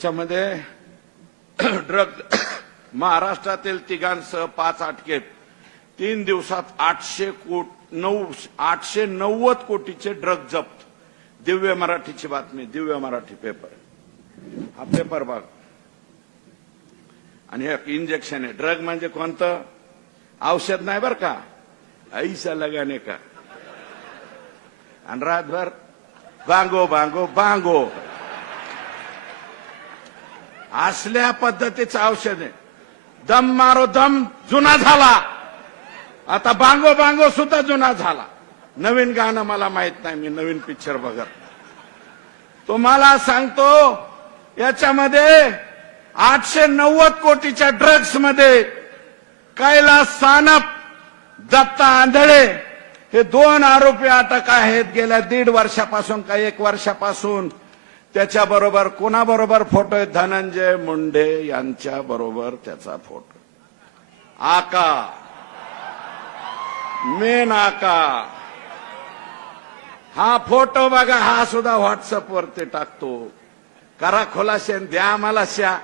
त्याच्यामध्ये ड्रग महाराष्ट्रातील तिघांसह पाच अटकेत. तीन दिवसात आठशे कोट नऊ आठशे नव्वद कोटीचे ड्रग जप्त. दिव्य मराठीची बातमी दिव्य मराठी पेपर हा पेपर बघ. आणि हे इंजेक्शन आहे. ड्रग म्हणजे कोणतं? औषध नाही बर का? ऐसा लगाने का? आणि रातभर बांगो बांगो बांगो असल्या पद्धतीचं औषध आहे. दम मारो दम जुना झाला. आता बांगो बांगो सुद्धा जुना झाला. नवीन गाणं मला माहीत नाही मी नवीन पिक्चर बघत तुम्हाला सांगतो याच्यामध्ये आठशे नव्वद कोटीच्या ड्रग्समध्ये कैलास सानप दत्ता आंधळे हे दोन आरोपी अटक आहेत? गेल्या दीड वर्षापासून का एक वर्षापासून त्याच्याबरोबर कोणाबरोबर फोटो आहे धनंजय मुंडे यांच्या बरोबर त्याचा फोटो. आका. मेन आका. हा फोटो बघा हा सुद्धा व्हॉट्सअपवरती टाकतो. करा खोलाशे द्या आम्हाला श्या.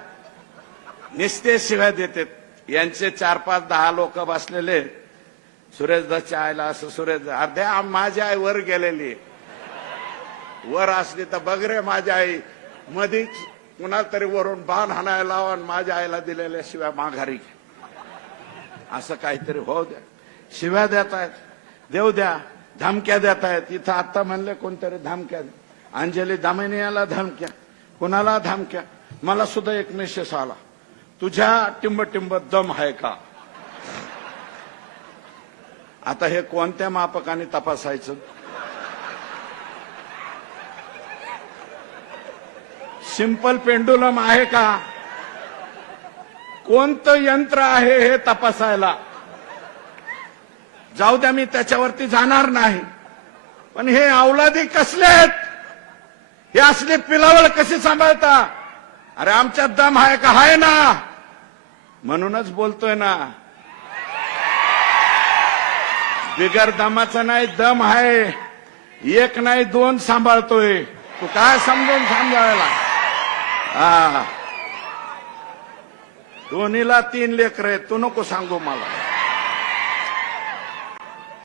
निस्ते शिवाय देते यांचे चार पाच दहा लोक बसलेले. सुरेश दच्या आईला असं सुरेश अर्ध्या माझी आई वर गेलेली वर असली तर बघ रे माझी आई. मधीच कुणाला तरी वरून बाण हाणायला लावा आणि माझ्या आईला दिलेल्या शिवाय माघारी घे. असं काहीतरी हो द्या. शिव्या देत आहेत. देव द्या. धमक्या देत आहेत. इथं आत्ता म्हणले कोणतरी धमक्या अंजली दामिनीयाला धमक्या. कुणाला धमक्या? मला सुद्धा एक मेसेज आला. तुझ्या टिंब टिंब दम आहे का? आता हे कोणत्या मापकाने तपासायचं? सिंपल पेंडुलम आहे का? कोणतं यंत्र आहे हे तपासायला? जाऊ द्या मी त्याच्यावरती जाणार नाही. पण हे अवलादी कसले आहेत? हे असले पिलावळ कशी सांभाळता? अरे आमच्यात दम आहे का? आहे ना. म्हणूनच बोलतोय ना. बिगर दमाचा नाही दम आहे. एक नाही दोन सांभाळतोय. तू काय समजून सांभाळायला? हा. दोन्हीला तीन लेकर आहेत. तू नको सांगू मला.